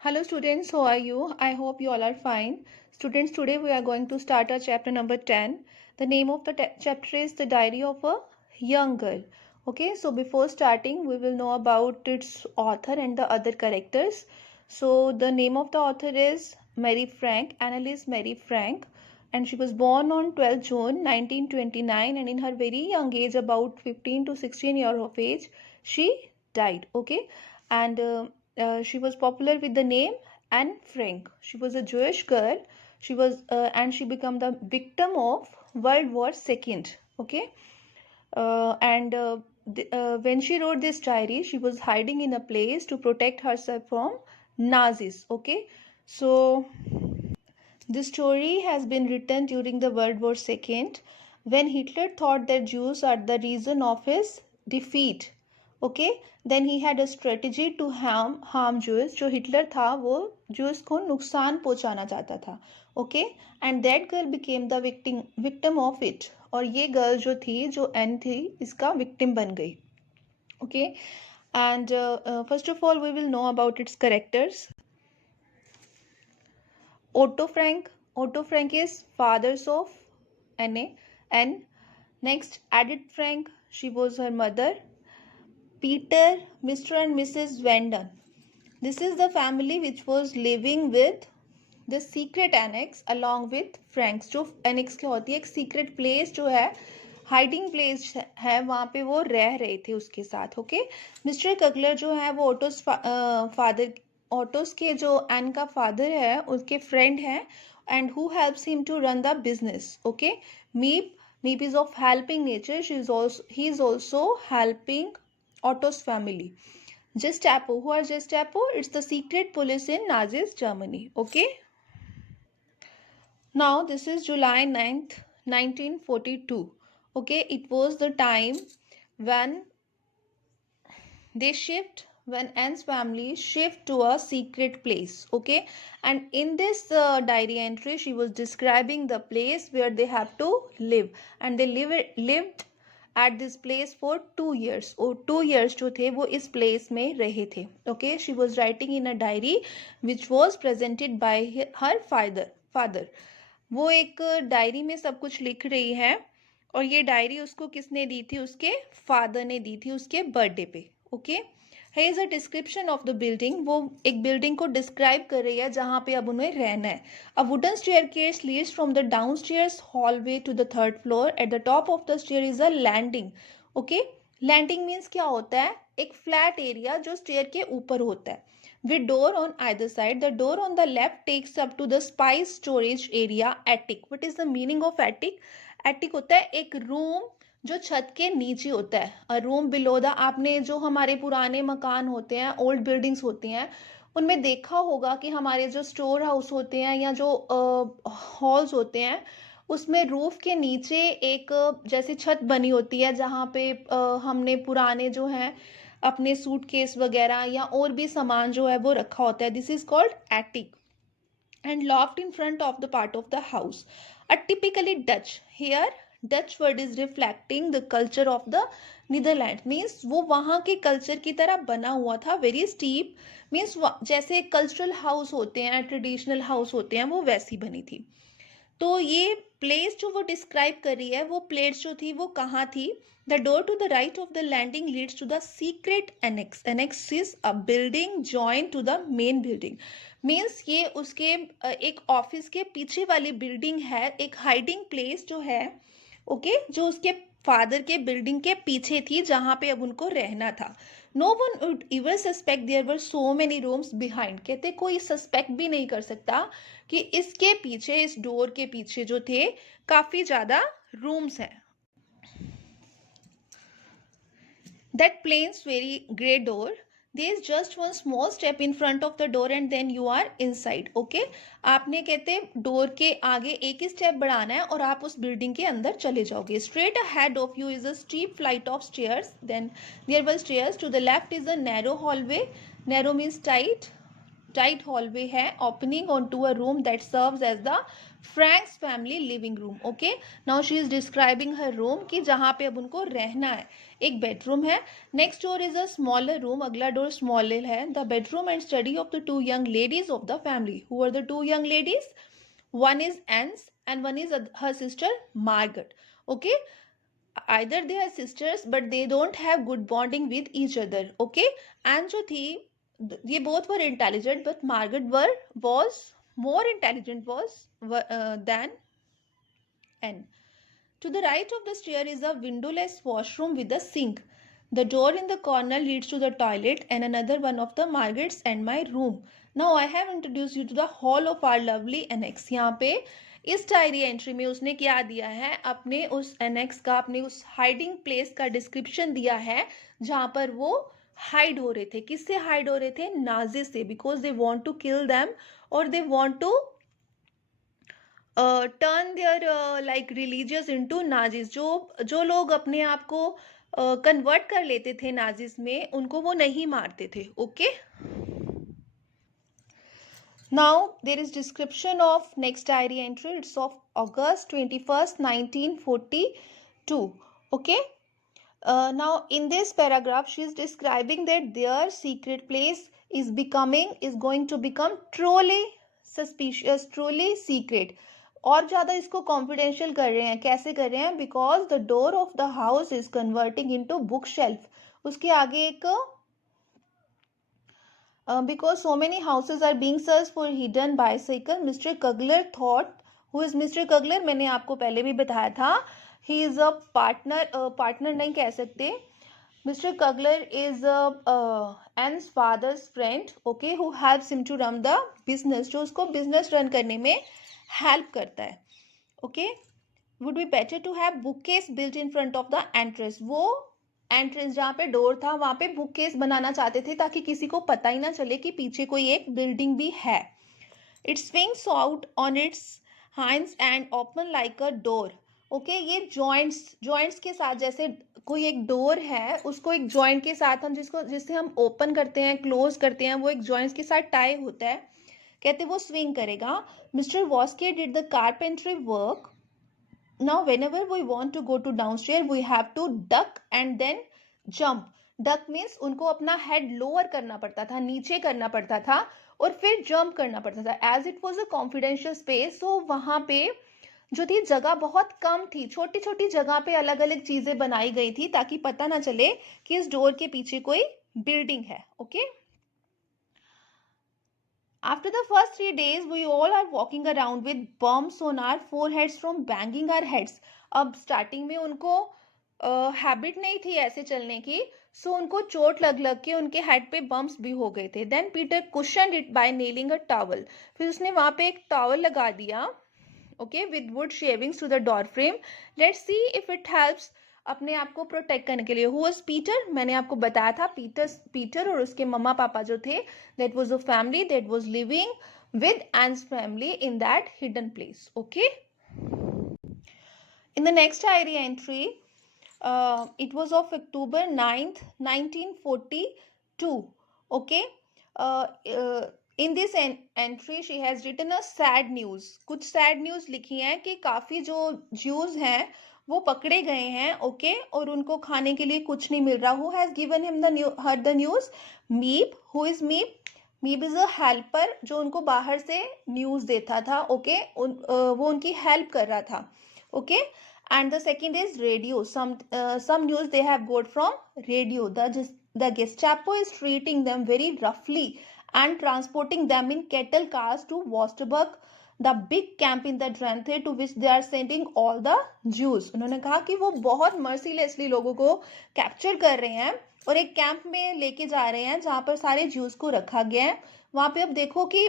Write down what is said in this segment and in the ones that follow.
Hello students, how are you? I hope you all are fine. Students, today we are going to start our chapter number 10. The name of the chapter is The Diary of a Young Girl. Okay, so before starting, we will know about its author and the other characters. So the name of the author is Mary Frank, Annalise Mary Frank, and she was born on 12 June 1929, and in her very young age, about 15 to 16 years of age, she died. Okay, and she was popular with the name Anne Frank. She was a Jewish girl. She was and she became the victim of World War II. Okay, and when she wrote this diary, she was hiding in a place to protect herself from Nazis. Okay, so this story has been written during the World War II when Hitler thought that Jews are the reason of his defeat. Okay, then he had a strategy to harm Jews. जो Hitler था वो Jews को नुकसान पहुंचाना चाहता था. Okay, and that girl became the victim of it. और ये गर्ल जो थी, जो एन थी, इसका victim बन गई. Okay, and first of all we will know about its characters. Otto Frank. Otto Frank is fathers of Anne. And next, Edith Frank. She was her mother. Peter, Mr. and Mrs. Vanden. This is the family which was living with the secret annex along with Franks. जो annex क्या होती है, एक secret place जो है, hiding place है, वहाँ पे वो रह रहे थे उसके साथ. ओके, मिस्टर कगलर जो है वो ऑटोस फादर, ऑटोस के जो एन का फादर है उसके फ्रेंड हैं, and who helps him to run the business. Okay, Miep is of helping nature. He is also helping Otto's family. Gestapo. Who are Gestapo? It's the secret police in Nazi's Germany. Okay. Now this is July 9th, 1942. Okay, it was the time when Anne's family shift to a secret place. Okay, and in this diary entry she was describing the place where they have to live, and they lived at this place for 2 years. और 2 years जो थे वो इस place में रहे थे. Okay, she was writing in a diary which was presented by her father. वो एक डायरी में सब कुछ लिख रही है, और ये डायरी उसको किसने दी थी? उसके फादर ने दी थी उसके बर्थडे पे. ओके, है is a description of the building. वो एक बिल्डिंग को डिस्क्राइब कर रही है जहाँ पे अब उन्हें रहना है. A wooden staircase leads from the downstairs hallway to the 3rd floor. At the top of the stair is a landing. Okay, landing means क्या होता है? एक फ्लैट एरिया जो स्टेयर के ऊपर होता है, with door on either side. The door on the left takes up to the spice storage area, attic. What is the meaning of attic? Attic होता है एक रूम जो छत के नीचे होता है. A room below the, आपने जो हमारे पुराने मकान होते हैं, ओल्ड बिल्डिंग्स होती हैं, उनमें देखा होगा कि हमारे जो स्टोर हाउस होते हैं या जो हॉल्स होते हैं, उसमें रूफ के नीचे एक जैसे छत बनी होती है जहाँ पे हमने पुराने जो हैं अपने सूटकेस वगैरह या और भी सामान जो है वो रखा होता है. This is called attic. And loft in front of the part of the house. A typically Dutch. Here Dutch word is reflecting the culture of the Netherlands. Means वो वहाँ के कल्चर की तरह बना हुआ था. वेरी स्टीप मीन्स जैसे cultural house होते हैं, ट्रेडिशनल हाउस होते हैं, वो वैसी बनी थी. तो ये प्लेस जो वो डिस्क्राइब कर रही है, वो प्लेस जो थी वो कहाँ थी? The door to the right of the landing leads to the secret annex. Annex is a building join to the main building. Means ये उसके एक ऑफिस के पीछे वाली बिल्डिंग है, एक हाइडिंग प्लेस जो है. ओके, जो उसके फादर के बिल्डिंग के पीछे थी जहाँ पे अब उनको रहना था. No one would ever suspect there were so many rooms behind. कहते कोई सस्पेक्ट भी नहीं कर सकता कि इसके पीछे, इस डोर के पीछे जो थे, काफी ज्यादा रूम्स हैं. That plains very grey door. there is just one small step in front of the door and then you are inside. okay, आपने कहते डोर के आगे एक ही स्टेप बढ़ाना है और आप उस बिल्डिंग के अंदर चले जाओगे. straight ahead of you is a steep flight of stairs. then there were stairs. to the left is a narrow hallway. narrow means tight. tight hallway है opening onto a room that serves as the Frank's family living room. Okay, now she is describing her room कि जहाँ पे अब उनको रहना है. एक bedroom है. Next door is a smaller room. अगला door smaller है. The bedroom and study of the two young ladies of the family. Who are the two young ladies? One is Anne's and one is her sister Margaret. Okay, either they are sisters but they don't have good bonding with each other. Okay, Anne जो थी, ये both were intelligent but Margaret was more intelligent than Anne. To the right of the stair is a windowless washroom with a sink. The door in the corner leads to the toilet and another one of the Margaret's and my room. Now I have introduced you to the hall of our lovely annex. यहाँ पे इस diary entry में उसने क्या दिया है, अपने उस एनेक्स का, अपने उस हाइडिंग प्लेस का डिस्क्रिप्शन दिया है जहाँ पर वो हाइड हो रहे थे. किससे हाइड हो रहे थे? नाजी से, because they want to kill them और they want to turn their like religious into Nazis. जो लोग अपने आप को कन्वर्ट कर लेते थे नाजीज में, उनको वो नहीं मारते थे. Okay, now there is description of next diary entry. It's of August 21st 1942. Okay, now in this paragraph she is describing that their secret place is going to become truly suspicious, truly secret. और ज़्यादा इसको confidential कर रहे हैं. कैसे कर रहे हैं? Because the door of the house is converting into book shelf. उसके आगे एक because so many houses are being searched for hidden bicycle, Mr. Kugler thought. Who is Mr. Kugler? मैंने आपको पहले भी बताया था. He is a partner नहीं कह सकते. Mr. Kugler is Anne's father's friend, okay, who helps him to run the business. जो उसको business run करने में help करता है. Okay, would be better to have bookcase built in front of the entrance. वो एंट्रेंस जहाँ पे door था वहां पे बुक केस बनाना चाहते थे ताकि किसी को पता ही ना चले कि पीछे कोई एक बिल्डिंग भी है. It swings out on it's हाइंड्स and open like a door. Okay, ये जॉइंट्स के साथ, जैसे कोई एक डोर है उसको एक जॉइंट के साथ हम जिससे हम ओपन करते हैं, क्लोज करते हैं, वो एक जॉइंट्स के साथ टाई होता है. कहते वो स्विंग करेगा. Mister Voskuijl did the carpentry work. Now whenever we want to go to downstairs we have to duck and then jump. Duck means उनको अपना head lower करना पड़ता था, नीचे करना पड़ता था और फिर jump करना पड़ता था. As it was a confidential space, so वहाँ पे जो थी जगह बहुत कम थी. छोटी छोटी जगह पे अलग अलग चीजें बनाई गई थी ताकि पता ना चले कि इस डोर के पीछे कोई बिल्डिंग है. Okay, After the first 3 days, we all are walking around with bumps on our foreheads from banging our heads. अब स्टार्टिंग में उनको हैबिट नहीं थी ऐसे चलने की, सो उनको चोट लग के उनके हेड पे बम्प्स भी हो गए थे. Then Peter cushioned it by nailing a towel. फिर उसने वहां पे एक टॉवल लगा दिया, okay, with wood shavings to the door frame. Let's see if it helps अपने आप को प्रोटेक्ट करने के लिए. Who was Peter? मैंने आपको बताया था पीटर और उसके मम्मा पापा जो थे, that was a family that was living with Anne's family in that hidden place. Okay, in the next diary entry, it was of October 9th 1942. Okay, in this entry she has written a sad news. कुछ sad news लिखी है कि काफी जो Jews हैं वो पकड़े गए हैं. ओके, और उनको खाने के लिए कुछ नहीं मिल रहा. Who has given him the news? Meep. Who is Meep? Meep is a helper जो उनको बाहर से न्यूज देता था. ओके, वो उनकी हेल्प कर रहा था. Okay, and the second is radio. Some news they have got from radio. The Gestapo is treating them very roughly and transporting them in cattle cars to Vostok, the big camp in the Drenthe, to which they are sending all the Jews. उन्होंने कहा कि वो बहुत mercilessly लोगों को capture कर रहे हैं और एक कैंप में लेके जा रहे हैं जहाँ पर सारे ज्यूज को रखा गया है. वहां पे अब देखो कि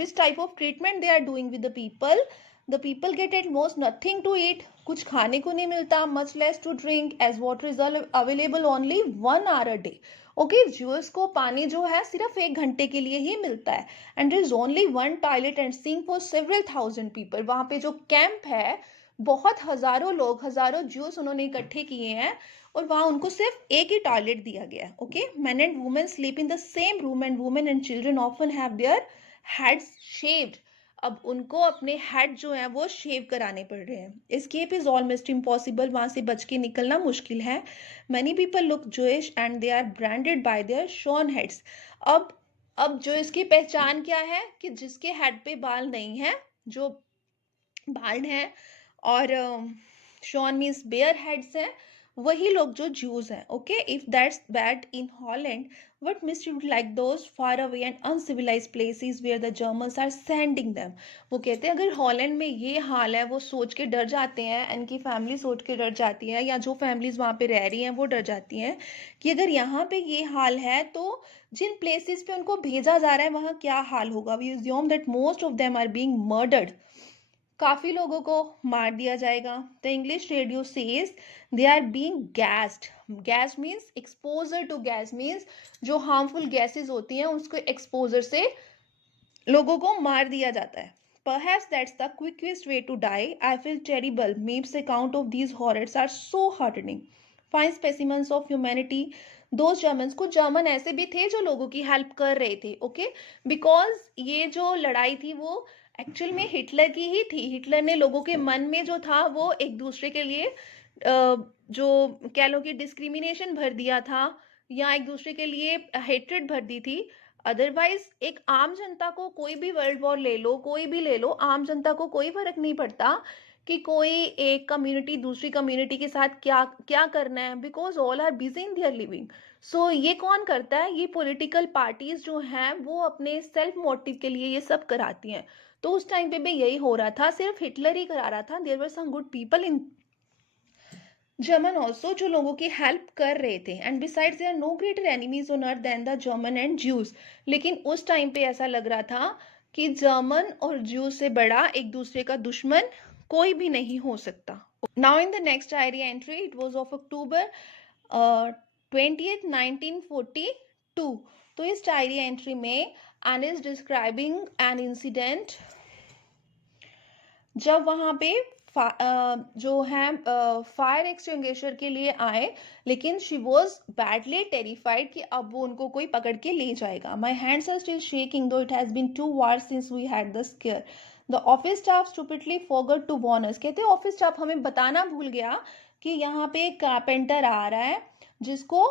which type of treatment they are doing with the people. The people get at most nothing to eat. कुछ खाने को नहीं मिलता. Much less to drink, as water is available only 1 hour a day. Okay, Jews को पानी जो है सिर्फ 1 घंटे के लिए ही मिलता है. And there is only one toilet and sink for several thousand people. वहाँ पे जो कैंप है बहुत हजारों लोग, हजारों ज्यूस उन्होंने इकट्ठे किए हैं और वहां उनको सिर्फ एक ही टॉयलेट दिया गया है. Okay, men and women sleep in the same room and women and children often have their heads shaved. अब उनको अपने हेड जो है वो शेव कराने पड़ रहे हैं. एस्केप इज ऑलमोस्ट इम्पॉसिबल, वहां से बच के निकलना मुश्किल है. many people look Jewish and they are branded by their shorn heads. अब जो इसकी पहचान क्या है कि जिसके हेड पे बाल नहीं है, जो बाल्ड हैं और शॉन मीन्स बेयर हेड्स हैं, वही लोग जो ज्यूज हैं. Okay, if that's bad in Holland, what makes you like those far away and uncivilized places where the Germans are sending them? वो कहते हैं अगर हॉलैंड में ये हाल है, वो सोच के डर जाते हैं, इनकी फैमिली सोच के डर जाती है, या जो फैमिलीज वहाँ पे रह रही हैं वो डर जाती हैं कि अगर यहाँ पे ये हाल है तो जिन प्लेसेस पे उनको भेजा जा रहा है वहाँ क्या हाल होगा. We assume that most of them are being murdered. काफी लोगों को मार दिया जाएगा. The English radio says they are being gassed. Gas means exposure to gas means जो हार्मफुल गैसेस होती हैं उसको एक्सपोजर से लोगों को मार दिया जाता है. Perhaps that's the quickest way to die. I feel terrible. Meep's account of these horrors are so heartening. Fine specimens of humanity. Those Germans, कुछ जर्मन ऐसे भी थे जो लोगों की हेल्प कर रहे थे. ओके, बिकॉज ये जो लड़ाई थी वो एक्चुअल में हिटलर की ही थी. हिटलर ने लोगों के मन में जो था वो एक दूसरे के लिए जो कह लो कि डिस्क्रिमिनेशन भर दिया था या एक दूसरे के लिए हेट्रेड भर दी थी. अदरवाइज एक आम जनता को कोई भी वर्ल्ड वॉर ले लो, कोई भी ले लो, आम जनता को कोई फर्क नहीं पड़ता कि कोई एक कम्युनिटी दूसरी कम्युनिटी के साथ क्या क्या करना है, because all are busy in their living. So ये कौन करता है? ये पॉलिटिकल पार्टीज जो हैं वो अपने सेल्फ मोटिव के लिए ये सब कराती हैं. तो उस टाइम पे भी यही हो रहा था, सिर्फ हिटलर ही करा रहा था. There were some good people in German also जो लोगों की हेल्प कर रहे थे. And besides there are no greater enemies on earth than the German and Jews. लेकिन उस टाइम पे ऐसा लग रहा था कि जर्मन और ज्यूज से बड़ा एक दूसरे का दुश्मन कोई भी नहीं हो सकता. Now in the next diary entry, it was of October 20th 1942. तो इस डायरी एंट्री में Anne is describing an incident जब वहां पे जो है फायर एक्सटिंग्विशर के लिए आए, लेकिन शी वॉज बैडली टेरिफाइड कि अब वो उनको कोई पकड़ के ले जाएगा. My hands are still shaking though it has been 2 hours since we had the scare. The office staff stupidly forgot to warn us. कहते ऑफिस स्टाफ हमें बताना भूल गया कि यहाँ पे एक कारपेंटर आ रहा है जिसको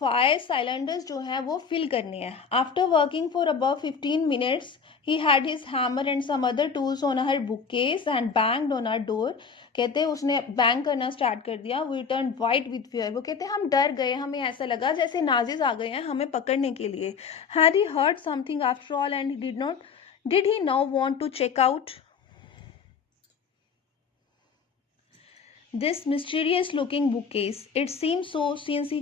फायर साइलेंडर्स जो है वो फिल करने हैं. After working for about 15 minutes he had his hammer and some other tools on her bookcase and banged on our door. कहते उसने बैंग करना स्टार्ट कर दिया. We turned white with fear. वो कहते हम डर गए, हमें ऐसा लगा जैसे नाजिज आ गए हैं हमें पकड़ने के लिए. Had he heard something after all and he did he now want to check out this mysterious looking bookcase? It seemed so since he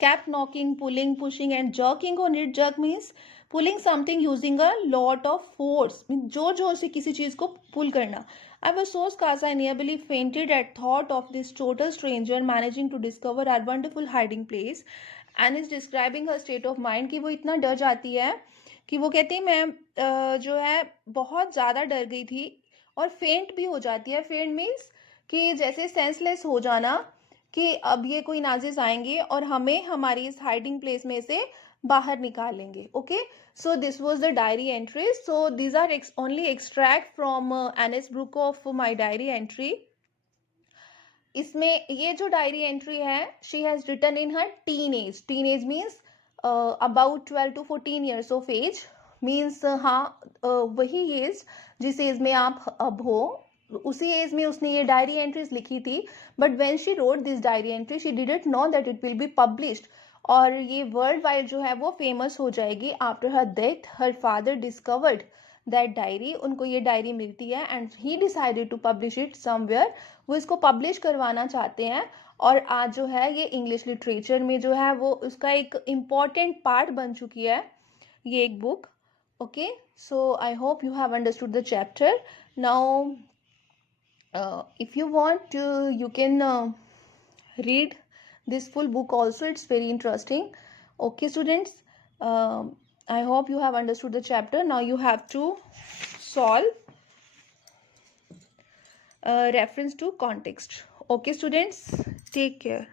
kept knocking, pulling, pushing and jerking on it. Jerk means pulling something using a lot of force. जोर जोर से किसी चीज को पुल करना. I was so scarce I nearly fainted at thought of this total stranger managing to discover our wonderful hiding place. And is describing her state of mind कि वो इतना डर जाती है कि वो कहती है मैं जो है बहुत ज़्यादा डर गई थी और फेंट भी हो जाती है. फेंट मीन्स कि जैसे सेंसलेस हो जाना कि अब ये कोई नाजिज आएंगे और हमें हमारी इस हाइडिंग प्लेस में से बाहर निकालेंगे. Okay, so this was the diary entry. So these are only extract from Anne's book of my diary entry. इसमें ये जो डायरी एंट्री है she has written in her teen age. Teen age means about 12 to 14 years of age. मीन्स हाँ वही as जिस as में आप अब हो उसी एज में उसने ये डायरी एंट्रीज लिखी थी. But when she wrote this diary entry she didn't know that it will be published और ये वर्ल्ड वाइड जो है वो फेमस हो जाएगी. After her death her father discovered that diary. उनको ये डायरी मिलती है and he decided to publish it somewhere. वो इसको पब्लिश करवाना चाहते हैं और आज जो है ये इंग्लिश लिटरेचर में जो है वो उसका एक इम्पॉर्टेंट पार्ट बन चुकी है ये एक book. Okay, so I hope you have understood the chapter. Now if you want you can read this full book also. It's very interesting. Okay students, I hope you have understood the chapter. Now you have to solve reference to context. Okay students, take care.